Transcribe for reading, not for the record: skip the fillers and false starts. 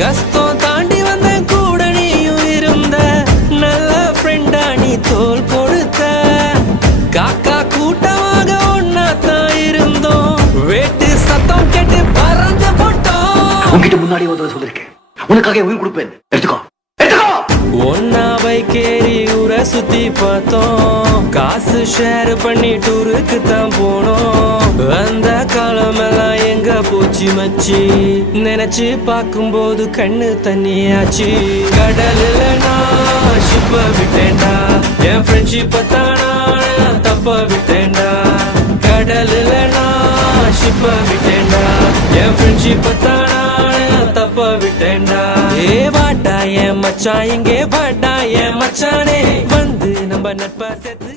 கஷ்டம் தாண்டி வந்த கூட நீயும் இருந்த நல்ல ஃப்ரெண்டா நீ தோல் கொடுத்த காக்கா கூட்டமாக ஒன்னாத்தான் இருந்தோம் வேட்டு சத்தம் கேட்டு பறந்து போட்டோம் உன்கிட்ட முன்னாடி ஒரு சொல்லிருக்கேன் உனக்காக உயிர் கொடுப்பேன் எடுத்துக்கோ ஒன்னா பைக்கேறி ஊரை சுத்தி பார்த்தோம் காசு ஷேர் பண்ணி டூருக்கு தான் போனோம் அந்த காலமெல்லாம் எங்க போச்சு மச்சி நினைச்சு பார்க்கும்போது கண்ணு தண்ணியாச்சு கடல்ல நான் ஷிப்ப விட்டேன்டா என் ஃப்ரெண்ட்ஷிப்ப தானா தப்ப விட்டேன்டா கடல்ல நான் ஷிப்ப விட்டேன்டா என் ஃப்ரெண்ட்ஷிப்ப தானா தப்ப விட்டேன்டா ஏ வாடா என் மச்சான் இங்கே வாடா என் மச்சானே வந்து நம்ம நட்பா சேர்த்து